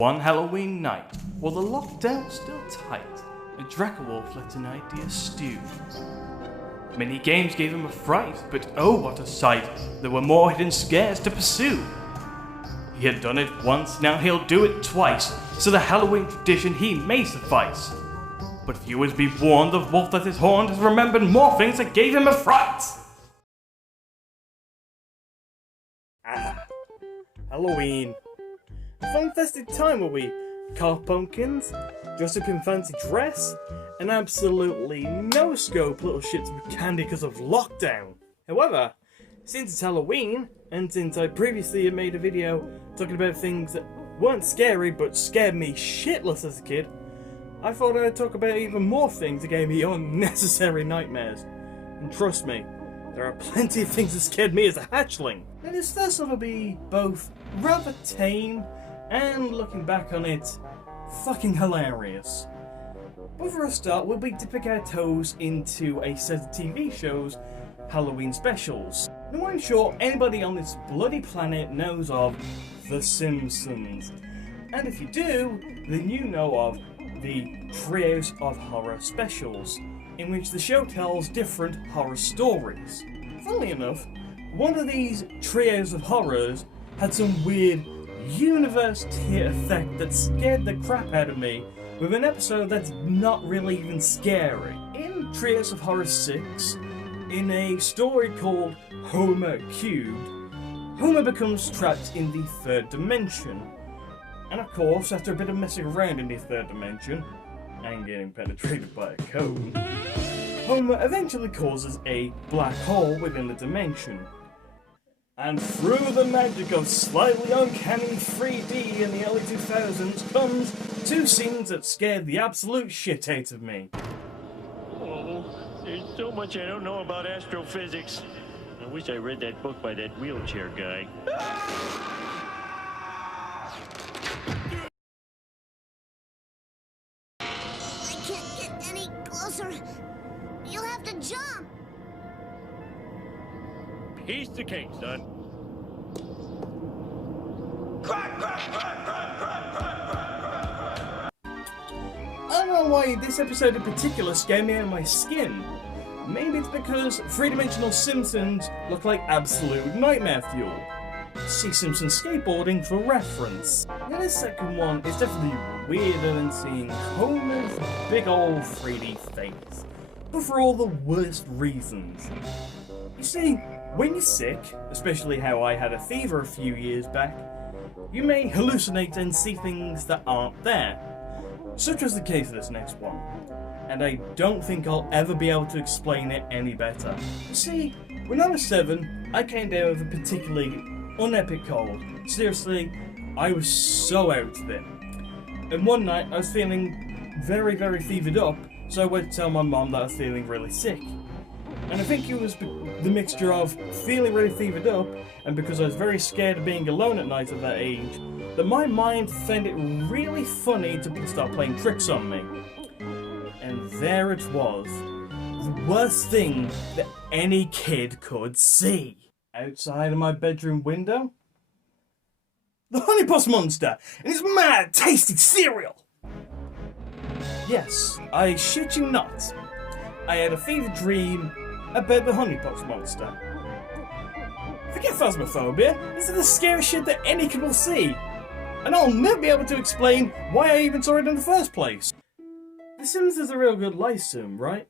One Halloween night, while the lockdown was still tight, a Dracowolf let an idea stew. Many games gave him a fright, but oh what a sight! There were more hidden scares to pursue. He had done it once, now he'll do it twice, so the Halloween tradition he may suffice. But viewers be warned, the wolf that is horned has remembered more things that gave him a fright! Halloween. A fun-festive time where we carve pumpkins, dress up in fancy dress, and absolutely no scope little shits with candy because of lockdown. However, since it's Halloween, and since I previously had made a video talking about things that weren't scary but scared me shitless as a kid, I thought I'd talk about even more things that gave me unnecessary nightmares. And trust me, there are plenty of things that scared me as a hatchling. And this first one will be both rather tame and, looking back on it, fucking hilarious. But for a start, we'll be dipping our toes into a set of TV shows, Halloween specials. Now I'm sure anybody on this bloody planet knows of The Simpsons. And if you do, then you know of the Trios of Horror specials, in which the show tells different horror stories. Funnily enough, one of these Trios of Horrors had some weird universe-tier effect that scared the crap out of me, with an episode that's not really even scary. In Trios of Horror 6, in a story called Homer Cubed, Homer becomes trapped in the third dimension. And of course, after a bit of messing around in the third dimension, and getting penetrated by a cone, Homer eventually causes a black hole within the dimension. And through the magic of slightly uncanny 3D in the early 2000s comes two scenes that scared the absolute shit out of me. Oh, there's so much I don't know about astrophysics. I wish I read that book by that wheelchair guy. I can't get any closer. You'll have to jump. Piece of cake, son. I don't know why this episode in particular scared me out of my skin. Maybe it's because three-dimensional Simpsons look like absolute nightmare fuel. See Simpsons skateboarding for reference. Now this second one is definitely weirder than seeing Homer's big old 3D face, but for all the worst reasons. You see, when you're sick, especially how I had a fever a few years back, you may hallucinate and see things that aren't there. Such was the case of this next one, and I don't think I'll ever be able to explain it any better. You see, when I was 7, I came down with a particularly unepic cold. Seriously, I was so out of it. And one night I was feeling very, very fevered up, so I went to tell my mum that I was feeling really sick. And I think it was the mixture of feeling really fevered up, and because I was very scared of being alone at night at that age, that my mind found it really funny to start playing tricks on me. And there it was. The worst thing that any kid could see. Outside of my bedroom window, the Honeypot Monster and his mad, tasty cereal! Yes, I shit you not. I had a fever dream about the Honeypot Monster. Forget phasmophobia, this is the scariest shit that any kid will see. And I'll never be able to explain why I even saw it in the first place. The Sims is a real good life sim, right?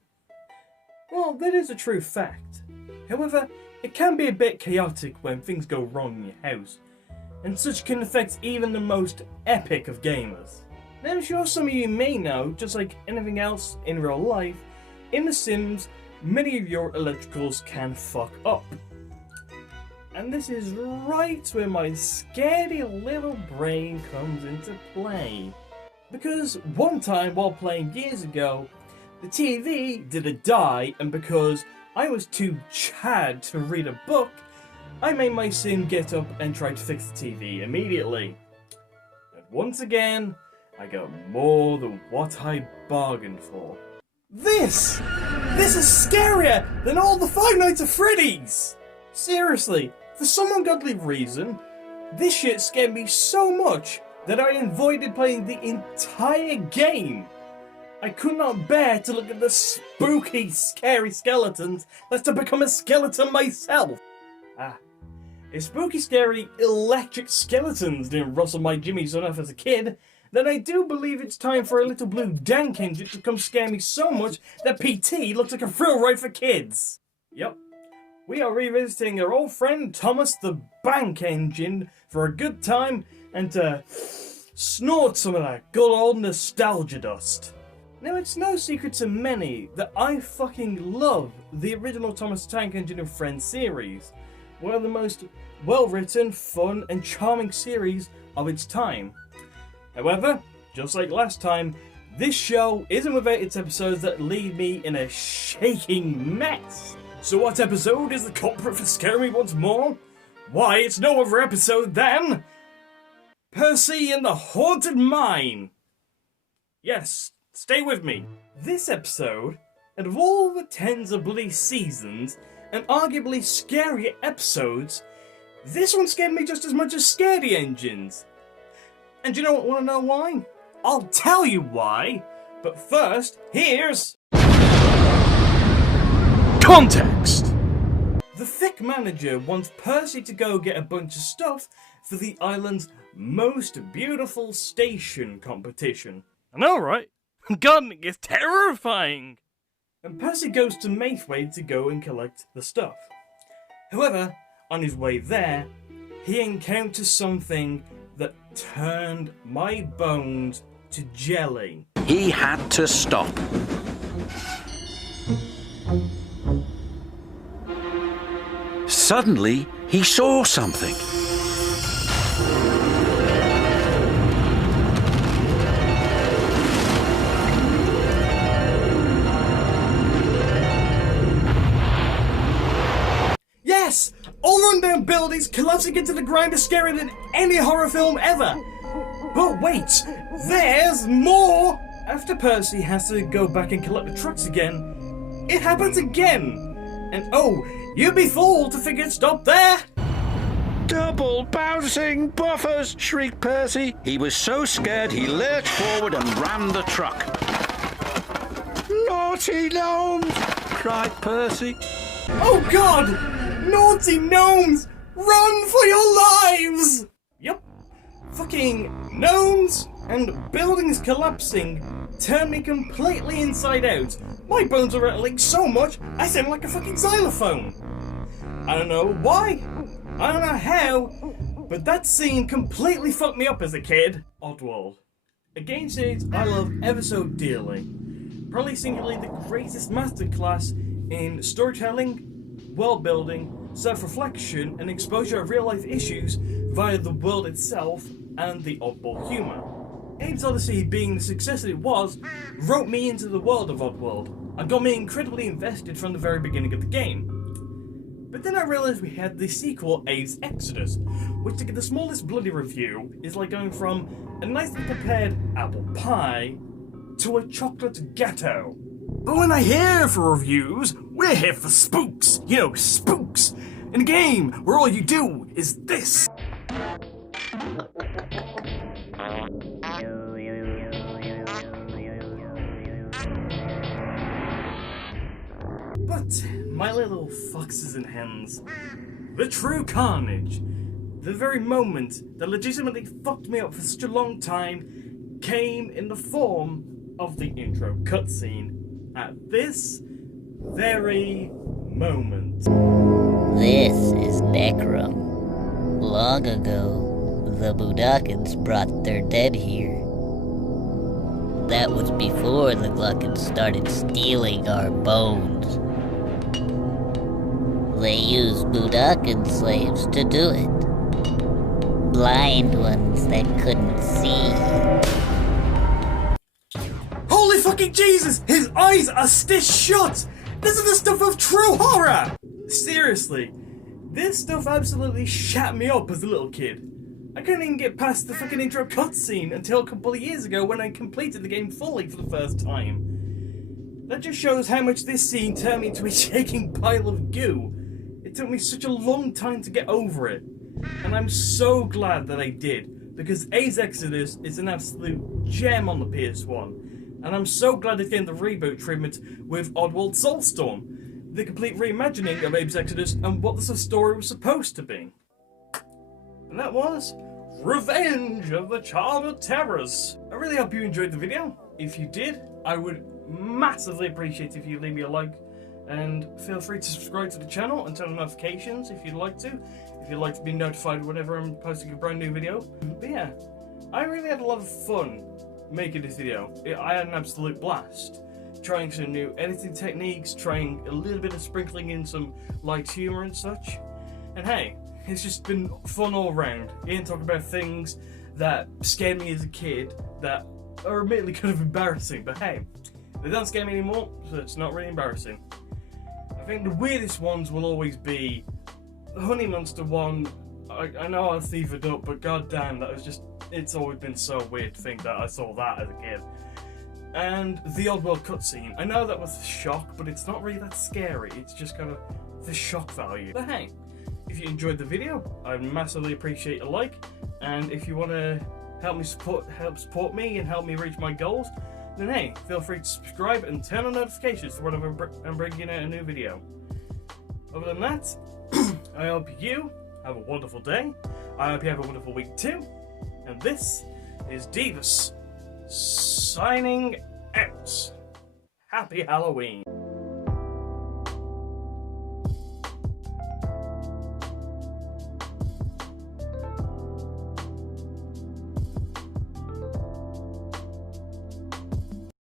Well, that is a true fact. However, it can be a bit chaotic when things go wrong in your house, and such can affect even the most epic of gamers. Now I'm sure some of you may know, just like anything else in real life, in The Sims, many of your electricals can fuck up. And this is right where my scaredy little brain comes into play. Because one time while playing years ago, the TV didn't die, and because I was too chad to read a book, I made my sim get up and try to fix the TV immediately. And once again, I got more than what I bargained for. This is scarier than all the Five Nights at Freddy's! Seriously, for some ungodly reason, this shit scared me so much that I avoided playing the entire game. I could not bear to look at the spooky, scary skeletons, lest I become a skeleton myself. If spooky, scary, electric skeletons didn't rustle my jimmies enough as a kid, then I do believe it's time for a little blue dank engine to come scare me so much that PT looks like a thrill ride for kids. Yep. We are revisiting our old friend Thomas the Bank Engine for a good time and to snort some of that good old nostalgia dust. Now, it's no secret to many that I fucking love the original Thomas the Tank Engine and Friends series. One of the most well-written, fun, and charming series of its time. However, just like last time, this show isn't without its episodes that leave me in a shaking mess. So what episode is the culprit for scaring me once more? Why, it's no other episode than Percy and the Haunted Mine. Yes, stay with me. This episode, out of all the tens of bloody seasons and arguably scarier episodes, this one scared me just as much as SCAREDY engines. And you don't want to know why? I'll tell you why. But first, here's context. The thick manager wants Percy to go get a bunch of stuff for the island's most beautiful station competition. I know, right? Gardening is terrifying. And Percy goes to Maithwaite to go and collect the stuff. However, on his way there, he encounters something that turned my bones to jelly. He had to stop. Suddenly, he saw something. Yes! All rundown buildings collapsing into the ground is scarier than any horror film ever. But wait, there's more! After Percy has to go back and collect the trucks again, it happens again. And oh, you'd be fooled to think it stopped there. Double bouncing buffers, shrieked Percy. He was so scared he lurched forward and rammed the truck. Naughty gnomes, cried Percy. Oh God! Naughty gnomes! Run for your lives! Yup. Fucking gnomes and buildings collapsing turned me completely inside out. My bones are rattling so much, I sound like a fucking xylophone. I don't know why, I don't know how, but that scene completely fucked me up as a kid. Oddworld. A game series I love ever so dearly. Probably singularly the greatest masterclass in storytelling, world building, self-reflection, and exposure of real-life issues via the world itself and the oddball humour. Abe's Odyssey, being the success that it was, wrote me into the world of Oddworld and got me incredibly invested from the very beginning of the game. But then I realised we had the sequel, Abe's Exodus, which to get the smallest bloody review is like going from a nicely prepared apple pie to a chocolate gâteau. But when I hear for reviews, we're here for spooks. You know, spooks. In a game where all you do is this. But, my little foxes and hens, the true carnage, the very moment that legitimately fucked me up for such a long time, came in the form of the intro cutscene at this very moment. This is Necrum. Long ago, the Budakans brought their dead here. That was before the Gluckans started stealing our bones. They used Budakan slaves to do it. Blind ones that couldn't see. Holy fucking Jesus! His eyes are stitched shut! This is the stuff of true horror! Seriously, this stuff absolutely shat me up as a little kid. I couldn't even get past the fucking intro cutscene until a couple of years ago when I completed the game fully for the first time. That just shows how much this scene turned me into a shaking pile of goo. It took me such a long time to get over it, and I'm so glad that I did, because A's Exodus is an absolute gem on the PS1, and I'm so glad it's getting the reboot treatment with Oddworld Soulstorm, the complete reimagining of Abe's Exodus and what the story was supposed to be. And that was Revenge of the Childhood Terrors. I really hope you enjoyed the video. If you did, I would massively appreciate if you leave me a like, and feel free to subscribe to the channel and turn on notifications if you'd like to. If you'd like to be notified whenever I'm posting a brand new video. But yeah, I really had a lot of fun making this video. I had an absolute blast. Trying some new editing techniques, trying a little bit of sprinkling in some light humour and such. And hey, it's just been fun all around. Ian talking about things that scared me as a kid that are admittedly kind of embarrassing, but hey, they don't scare me anymore, so it's not really embarrassing. I think the weirdest ones will always be the Honey Monster one. I know I thieved up, but goddamn, that was just, it's always been so weird to think that I saw that as a kid. And the Oddworld cutscene. I know that was a shock, but it's not really that scary. It's just kind of the shock value. But hey, if you enjoyed the video, I'd massively appreciate a like. And if you want to help support me and help me reach my goals, then hey, feel free to subscribe and turn on notifications for whenever I'm bringing out a new video. Other than that, I hope you have a wonderful day. I hope you have a wonderful week too. And this is Devus signing out. Happy Halloween.